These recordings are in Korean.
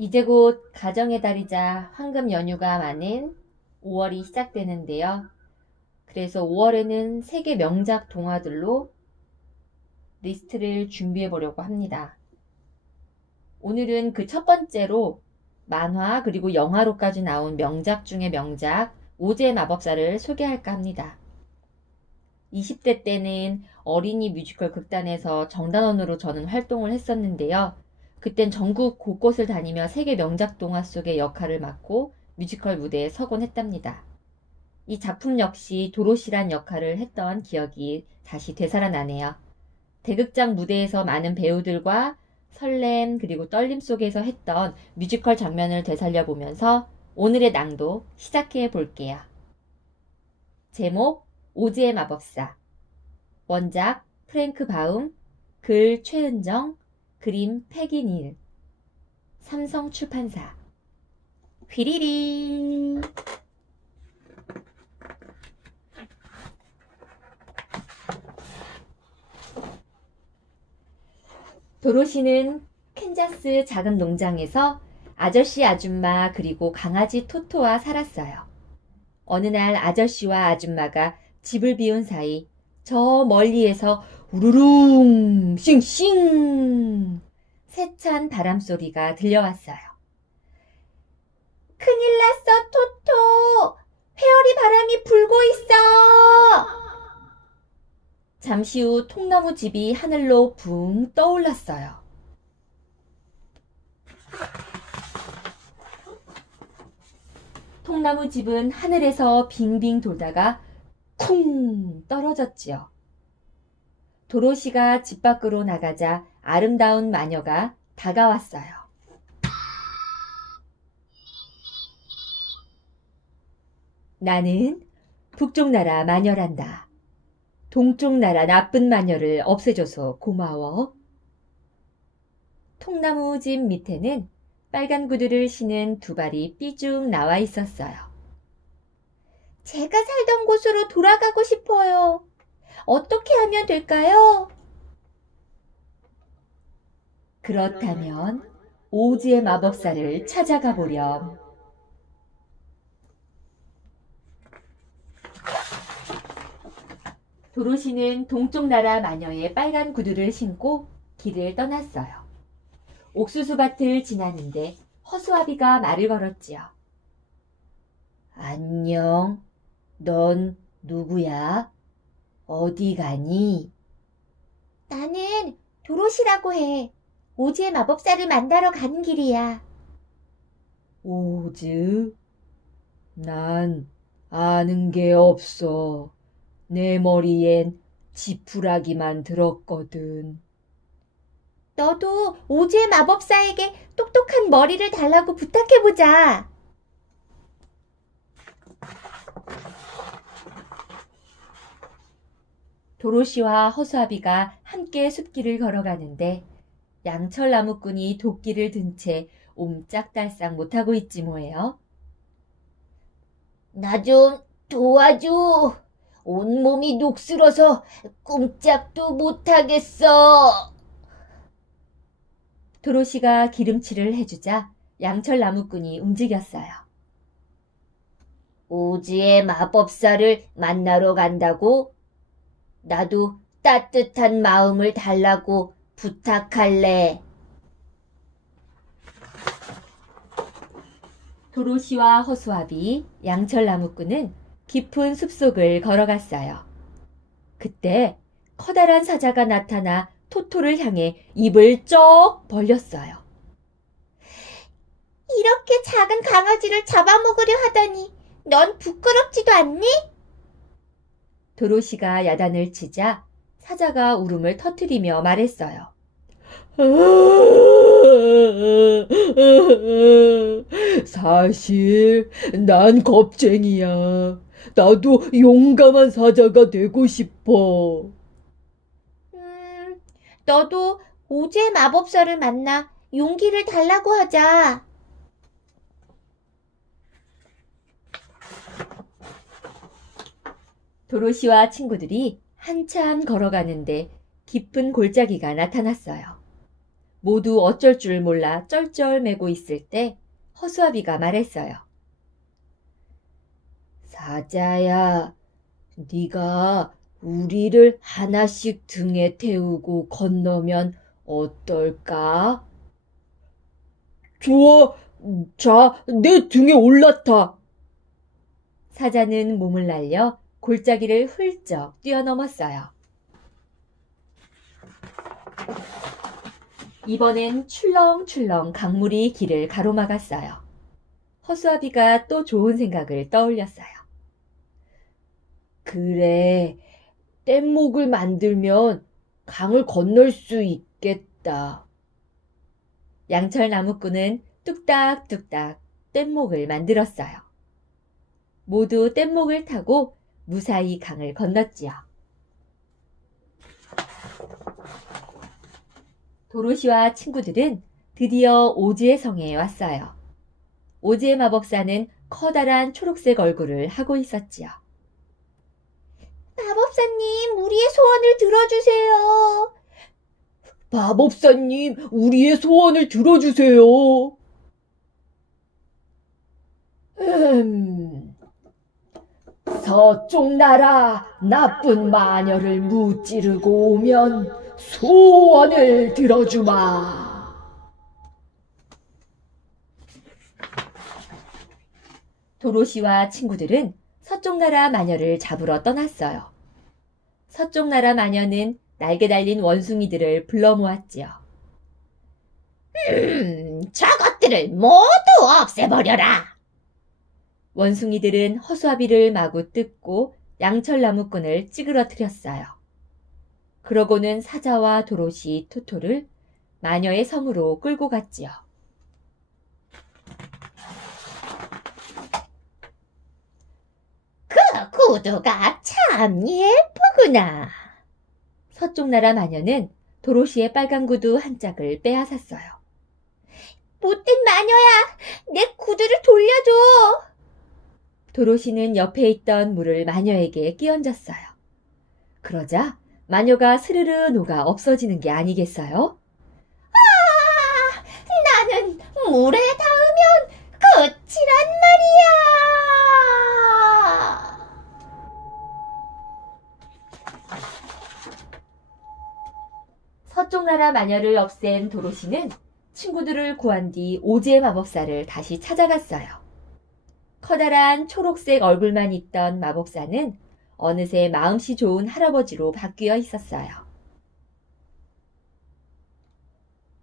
이제 곧 가정의 달이자 황금 연휴가 많은 5월이 시작되는데요. 그래서 5월에는 세계 명작 동화들로 리스트를 준비해 보려고 합니다. 오늘은 그 첫 번째로 만화 그리고 영화로까지 나온 명작 중의 명작 오즈의 마법사를 소개할까 합니다. 20대 때는 어린이 뮤지컬 극단에서 정단원으로 저는 활동을 했었는데요. 그땐 전국 곳곳을 다니며 세계 명작 동화 속의 역할을 맡고 뮤지컬 무대에 서곤 했답니다. 이 작품 역시 도로시란 역할을 했던 기억이 다시 되살아나네요. 대극장 무대에서 많은 배우들과 설렘 그리고 떨림 속에서 했던 뮤지컬 장면을 되살려 보면서 오늘의 낭독 시작해 볼게요. 제목 오즈의 마법사 원작 프랭크 바움 글 최은정 그림 패기닐. 삼성 출판사. 휘리리. 도로시는 캔자스 작은 농장에서 아저씨 아줌마 그리고 강아지 토토와 살았어요. 어느 날 아저씨와 아줌마가 집을 비운 사이 저 멀리에서 우르릉 싱싱 세찬 바람 소리가 들려왔어요. 큰일 났어, 토토! 회오리 바람이 불고 있어! 잠시 후 통나무 집이 하늘로 붕 떠올랐어요. 통나무 집은 하늘에서 빙빙 돌다가 쿵 떨어졌지요. 도로시가 집 밖으로 나가자 아름다운 마녀가 다가왔어요. 나는 북쪽 나라 마녀란다. 동쪽 나라 나쁜 마녀를 없애줘서 고마워. 통나무 집 밑에는 빨간 구두를 신은 두 발이 삐쭉 나와 있었어요. 제가 살던 곳으로 돌아가고 싶어요. 어떻게 하면 될까요? 그렇다면 오즈의 마법사를 찾아가 보렴. 도로시는 동쪽 나라 마녀의 빨간 구두를 신고 길을 떠났어요. 옥수수 밭을 지나는데 허수아비가 말을 걸었지요. 안녕. 넌 누구야? 어디 가니? 나는 도로시라고 해. 오즈의 마법사를 만나러 가는 길이야. 오즈? 난 아는 게 없어. 내 머리엔 지푸라기만 들었거든. 너도 오즈의 마법사에게 똑똑한 머리를 달라고 부탁해보자. 도로시와 허수아비가 함께 숲길을 걸어가는데 양철 나무꾼이 도끼를 든 채 옴짝달싹 못하고 있지 뭐예요. 나 좀 도와줘. 온몸이 녹슬어서 꼼짝도 못하겠어. 도로시가 기름칠을 해주자 양철 나무꾼이 움직였어요. 오즈의 마법사를 만나러 간다고? 나도 따뜻한 마음을 달라고 부탁할래. 도로시와 허수아비, 양철 나무꾼은 깊은 숲속을 걸어갔어요. 그때 커다란 사자가 나타나 토토를 향해 입을 쩍 벌렸어요. 이렇게 작은 강아지를 잡아먹으려 하다니 넌 부끄럽지도 않니? 도로시가 야단을 치자 사자가 울음을 터뜨리며 말했어요. 사실 난 겁쟁이야. 나도 용감한 사자가 되고 싶어. 음, 너도 오즈의 마법사를 만나 용기를 달라고 하자. 도로시와 친구들이 한참 걸어가는데 깊은 골짜기가 나타났어요. 모두 어쩔 줄 몰라 쩔쩔매고 있을 때 허수아비가 말했어요. 사자야, 네가 우리를 하나씩 등에 태우고 건너면 어떨까? 좋아, 자, 내 등에 올라타. 사자는 몸을 날려 골짜기를 훌쩍 뛰어넘었어요. 이번엔 출렁출렁 강물이 길을 가로막았어요. 허수아비가 또 좋은 생각을 떠올렸어요. 그래, 뗏목을 만들면 강을 건널 수 있겠다. 양철 나무꾼은 뚝딱뚝딱 뗏목을 만들었어요. 모두 뗏목을 타고 무사히 강을 건넜지요. 도로시와 친구들은 드디어 오즈의 성에 왔어요. 오즈의 마법사는 커다란 초록색 얼굴을 하고 있었지요. 마법사님, 우리의 소원을 들어주세요. 마법사님, 우리의 소원을 들어주세요. 음, 서쪽 나라 나쁜 마녀를 무찌르고 오면 소원을 들어주마. 도로시와 친구들은 서쪽 나라 마녀를 잡으러 떠났어요. 서쪽 나라 마녀는 날개 달린 원숭이들을 불러 모았지요. 음, 저것들을 모두 없애버려라. 원숭이들은 허수아비를 마구 뜯고 양철나무꾼을 찌그러뜨렸어요. 그러고는 사자와 도로시, 토토를 마녀의 성으로 끌고 갔지요. 그 구두가 참 예쁘구나. 서쪽 나라 마녀는 도로시의 빨간 구두 한 짝을 빼앗았어요. 못된 마녀야! 내 구두를 돌려줘! 도로시는 옆에 있던 물을 마녀에게 끼얹었어요. 그러자 마녀가 스르르 녹아 없어지는 게 아니겠어요? 아, 나는 물에 닿으면 끝이란 말이야! 서쪽 나라 마녀를 없앤 도로시는 친구들을 구한 뒤 오즈의 마법사를 다시 찾아갔어요. 커다란 초록색 얼굴만 있던 마법사는 어느새 마음씨 좋은 할아버지로 바뀌어 있었어요.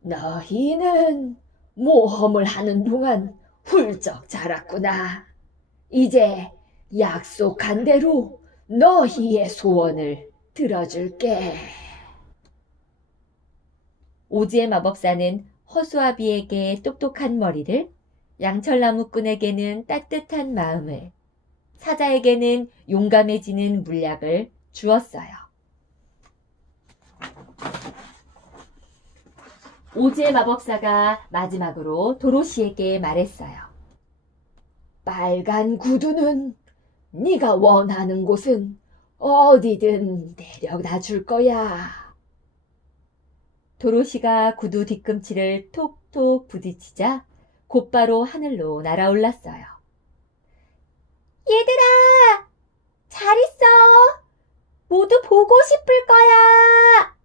너희는 모험을 하는 동안 훌쩍 자랐구나. 이제 약속한 대로 너희의 소원을 들어줄게. 오즈의 마법사는 허수아비에게 똑똑한 머리를, 양철나무꾼에게는 따뜻한 마음을, 사자에게는 용감해지는 물약을 주었어요. 오즈의 마법사가 마지막으로 도로시에게 말했어요. 빨간 구두는 네가 원하는 곳은 어디든 데려다 줄 거야. 도로시가 구두 뒤꿈치를 톡톡 부딪히자 곧바로 하늘로 날아올랐어요. 얘들아, 잘 있어. 모두 보고 싶을 거야.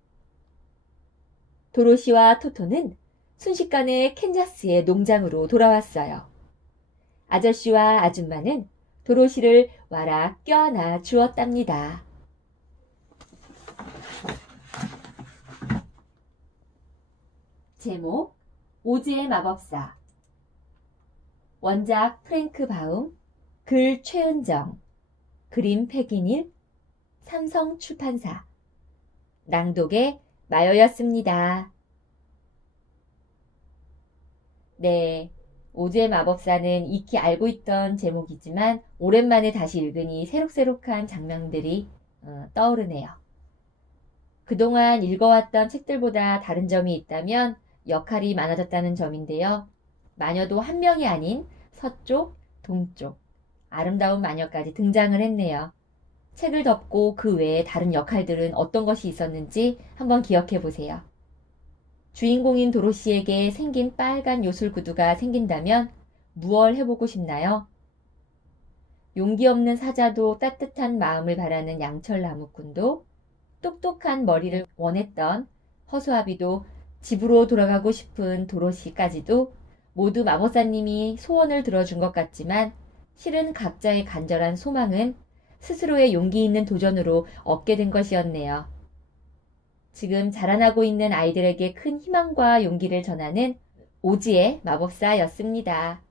도로시와 토토는 순식간에 캔자스의 농장으로 돌아왔어요. 아저씨와 아줌마는 도로시를 와라 껴안아 주었답니다. 제목 오즈의 마법사 원작 프랭크 바움 글 최은정 그림 패기닐 삼성 출판사 낭독의 마요였습니다. 네. 오즈의 마법사는 익히 알고 있던 제목이지만 오랜만에 다시 읽으니 새록새록한 장면들이 어, 떠오르네요. 그동안 읽어왔던 책들보다 다른 점이 있다면 역할이 많아졌다는 점인데요. 마녀도 한 명이 아닌 서쪽, 동쪽, 아름다운 마녀까지 등장을 했네요. 책을 덮고 그 외에 다른 역할들은 어떤 것이 있었는지 한번 기억해 보세요. 주인공인 도로시에게 생긴 빨간 요술 구두가 생긴다면 무얼 해보고 싶나요? 용기 없는 사자도 따뜻한 마음을 바라는 양철 나무꾼도 똑똑한 머리를 원했던 허수아비도 집으로 돌아가고 싶은 도로시까지도 모두 마법사님이 소원을 들어준 것 같지만 실은 각자의 간절한 소망은 스스로의 용기 있는 도전으로 얻게 된 것이었네요. 지금 자라나고 있는 아이들에게 큰 희망과 용기를 전하는 오지의 마법사였습니다.